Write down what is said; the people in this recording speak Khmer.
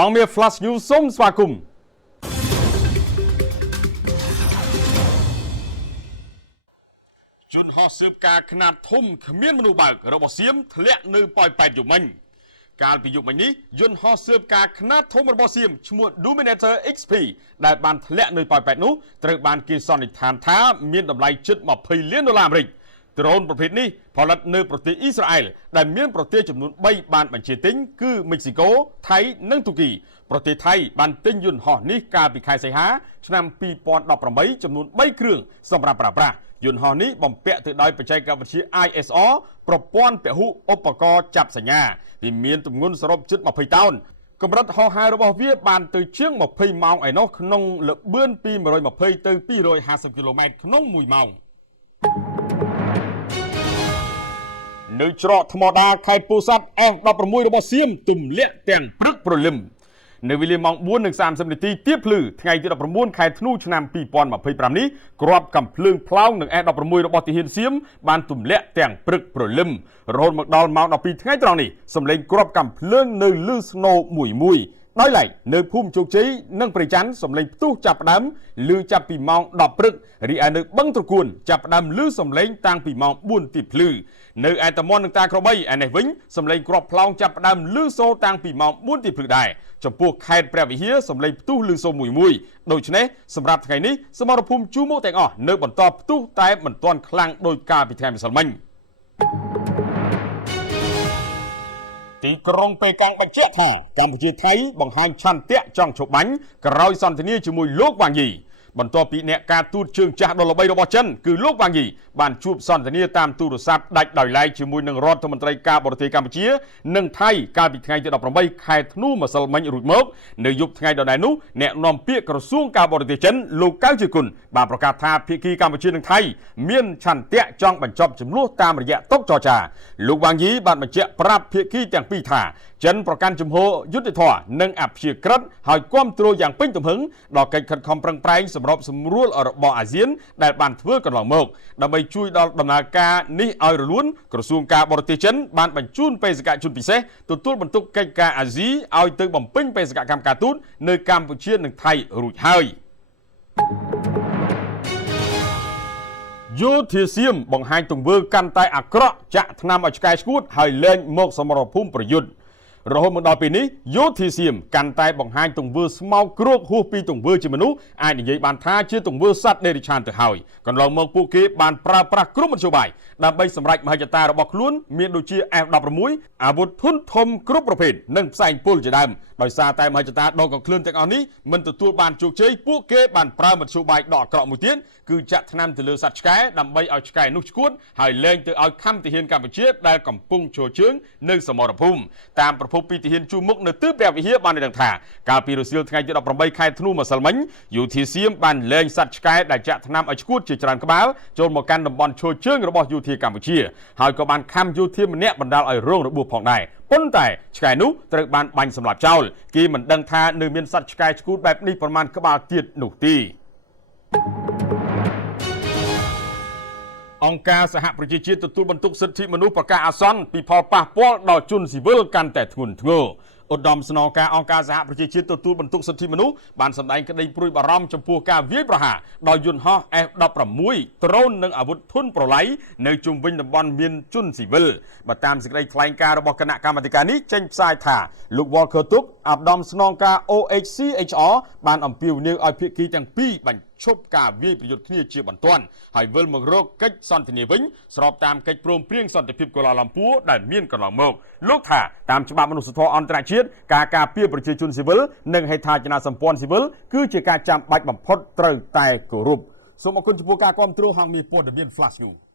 Hong Mia Flash News សូមស្វាគមន៍ជនហោះស៊ើបការខ្នាតធំគ្មានមនុស្សបើករបស់សៀមធ្លាក់នៅប៉ោយប៉ែតយប់មិញកាលពីយប់មិញនេះយន្តហោះស៊ើបការខ្នាតធំរបស់សៀមឈ្មោះ Dominator XP ដែលបានធ្លាក់នៅប៉ោយប៉ែតនោះត្រូវបានគេសន្និដ្ឋានថាមានតម្លៃជិត$20 លានអាមេរិកដ្រូនប្រភេទនេះផលិតនៅប្រទេសអ៊ីស្រាអែលដែលមានប្រទេសចំនួន3បានបញ្ជាទិញគឺមិចស៊ីកូថៃនិងទូគីប្រទេសថៃបានទិញយន្តហោះនេះកាលពីខែសីហាឆ្នាំ2018ចំនួន3គ្រឿងសម្រាប់ប្រើប្រាស់យន្តហោះនេះបំពាក់ទៅដោយបច្ចេកវិទ្យា ISR ប្រព័ន្ធពហុឧបករណ៍ចាប់សញ្ញាវាមានទម្ងន់សរុបជិត20តោនកម្រិតហោះហើររបស់វាបានទៅជាង20ម៉ោងឯណោះក្នុងល្បឿនពី120ទៅ250គីឡូម៉ែត្រក្នុង1ម៉ោងនៅច្រកថ្មដាខេត្តពោធិ៍សាត់ F16 របស់សៀមទម្លាក់ទាំងព្រឹកព្រលឹមនៅវេលាម៉ោង 4:30 នាទីទៀបភ្លឺថ្ងៃទី19ខែធ្នូឆ្នាំ2025នេះគ្រាប់កាំភ្លើងផ្លោងនឹង F16 របស់ទាហានសៀមបានទម្លាក់ទាំងព្រឹកព្រលឹមរហូតមកដល់ម៉ោង 12 ថ្ងៃត្រង់នេះសម្លេងគ្រាប់កាំភ្លើងនៅលឺស្នូមួយដោយឡែកនៅភូមិជោគជ័យនិងព្រៃច័ន្ទសម្លេងផ្ទុះចាប់ផ្ដើមលឺចាប់ពីម៉ោង 10 ព្រឹករីឯនៅបឹងត្រគួនចាប់ផ្ដើមលឺសម្លេងតាំងពីម៉ោង 4 ទៀបភ្លឺនៅឯតាមាន់និងតាក្របីឯនេះវិញសម្លេងគ្រាប់ផ្លោងចាប់ផ្ដើមលឺសូរតាំងពីម៉ោង 4 ទៀបភ្លឺដែរចំពោះខេត្តព្រះវិហារសម្លេងផ្ទុះលឺសូរមួយដូច្នេះសម្រាប់ថ្ងៃនេះសមរភូមិជួរមុខទាំងអស់នៅបន្តផ្ទុះតែមិនទាន់ខ្លាំងដោយកាលពីថ្ងៃម្សិលមិញទីក្រុងប៉េកាំងបញ្ជាក់ថាកម្ពុជាថៃបង្ហាញឆន្ទៈចង់ឈប់បាញ់ក្រោយសន្ទនាជាមួយលោកវ៉ាងយីបន្ទាប់ពីអ្នកការទូតជើងចាស់ដ៏ល្បីរបស់ចិនគឺលោកវ៉ាងយីបានជួបសន្ទនាតាមទូរស័ព្ទដាច់ដោយឡែកជាមួយនឹងរដ្ឋមន្ត្រីការបរទេសកម្ពុជានិងថៃកាលពីថ្ងៃទី18ខែធ្នូម្សិលមិញរួចមកនៅយប់ថ្ងៃដដែលនោះអ្នកនាំពាក្យក្រសួងការបរទេសចិនលោកកៅជឿគុណបានប្រកាសថាភាគីកម្ពុជានិងថៃមានឆន្ទៈចង់បញ្ចប់ចំនួនតាមរយៈតុចរចាលោកវ៉ាងយីបានបញ្ជាក់ប្រាប់ភាគីទាំងពីរថាចិនប្រកាន់ជំហរយុត្តិធម៌និងអព្យាក្រឹតហើយគាំទ្រយ៉ាងពេញទំហឹងដល់កិច្ចខិតខំប្រឹងប្រែងសម្របសម្រួលរបស់អាស៊ានដែលបានធ្វើកន្លងមកដើម្បីជួយដល់ដំណើរការនេះឲ្យរលូនក្រសួងការបរទេសចិនបានបញ្ជូនបេសកជនពិសេសទទួលបន្ទុកកិច្ចការអាស៊ីឲ្យទៅបំពេញបេសកកម្មការទូតនៅកម្ពុជានិងថៃរួចហើយយោធាសៀមបង្ហាញទង្វើកាន់តែអាក្រក់ចាក់ថ្នាំឲ្យឆ្កែស្ងួតហើយលែងមកសមរភូមិប្រយុទ្ធរហូតមកដល់ពេលនេះយោធាសៀមកាន់តែបង្ហាញទង្វើស្មោកគ្រោកហួសពីទង្វើជាមនុស្សអាចនិយាយបានថាជាទង្វើសត្វដេរិឆានទៅហើយកន្លងមកពួកគេបានប្រើប្រាស់គ្រប់មធ្យោបាយដើម្បីសម្រេចមហិច្ឆតារបស់ខ្លួនមានដូចជា F16 អាវុធធុនធំគ្រប់ប្រភេទនិងផ្សែងពុលជាដើមដោយសារតែមហិច្ឆតាដកកង្ឃ្លឿនទាំងអស់នេះមិនទទួលបានជោគជ័យពួកគេបានប្រើមធ្យោបាយដកអាក្រក់មួយទៀតគឺចាក់ថ្នាំទៅលើសត្វឆ្កែដើម្បីឲ្យឆ្កែនោះឈួតហើយលែងទៅឲ្យខំទាហានកម្ពុជាដែលកំពុងឈរជើងនៅសមរភូមិតាមប្រភពពីទាហានជួរមុខនៅទិសព្រះវិហារបានដឹងថាកាលពីរសៀលថ្ងៃទី18ខែធ្នូម្សិលមិញយោធាសៀមបានលែងសត្វឆ្កែដែលចាក់ថ្នាំឲ្យឈួតជាច្រើនក្បាលចូលមកកាន់តំបន់ឈរជើងរបស់យោធាកម្ពុជាហើយក៏បានខំយោធាម្នាក់បណ្ដាលឲ្យរងរបួសផងដែរប៉ុន្តែឆ្កែនោះត្រូវបានបាញ់សម្លាប់ចោលគេមិនដឹងថានៅមានសត្វឆ្កែឈួតបែបនេះប្រមាណក្បាលទៀតនោះទេអង្គការសហប្រជាជាតិទទួលបន្ទុកសិទ្ធិមនុស្សប្រកាសអាសន្នពីផលប៉ះពាល់ដល់ជនស៊ីវិលកាន់តែធ្ងន់ធ្ងរឧត្តមស្នងការអង្គការសហប្រជាជាតិទទួលបន្ទុកសិទ្ធិមនុស្សបានសម្ដែងក្តីព្រួយបារម្ភចំពោះការវាយប្រហារដោយយន្តហោះ F16 ដ្រូននិងអាវុធធុនប្រឡាយនៅជុំវិញតំបន់មានជនស៊ីវិលបើតាមសេចក្តីថ្លែងការណ៍របស់គណៈកម្មាធិការនេះចេញផ្សាយថាលោក Volker Turk ឧត្តមស្នងការ OHCHR បានអំពាវនាវឲ្យភាគីទាំងពីរបញ្ឈប់ការវាយប្រយុទ្ធគ្នាជាបន្ទាន់ហើយវិលមករកកិច្ចសន្ទនាវិញស្របតាមកិច្ចព្រមព្រៀងសន្តិភាពកូឡាឡាំពួរដែលមានកន្លងមកលោកថាតាមច្បាប់មនុស្សធម៌អន្តរជាតិការការពារប្រជាជនស៊ីវិលនិងហេដ្ឋារចនាសម្ព័ន្ធស៊ីវិលគឺជាការចាំបាច់បំផុតត្រូវតែគោរពសូមអរគុណចំពោះការគាំទ្រហងមាសព័ត៌មាន Flash News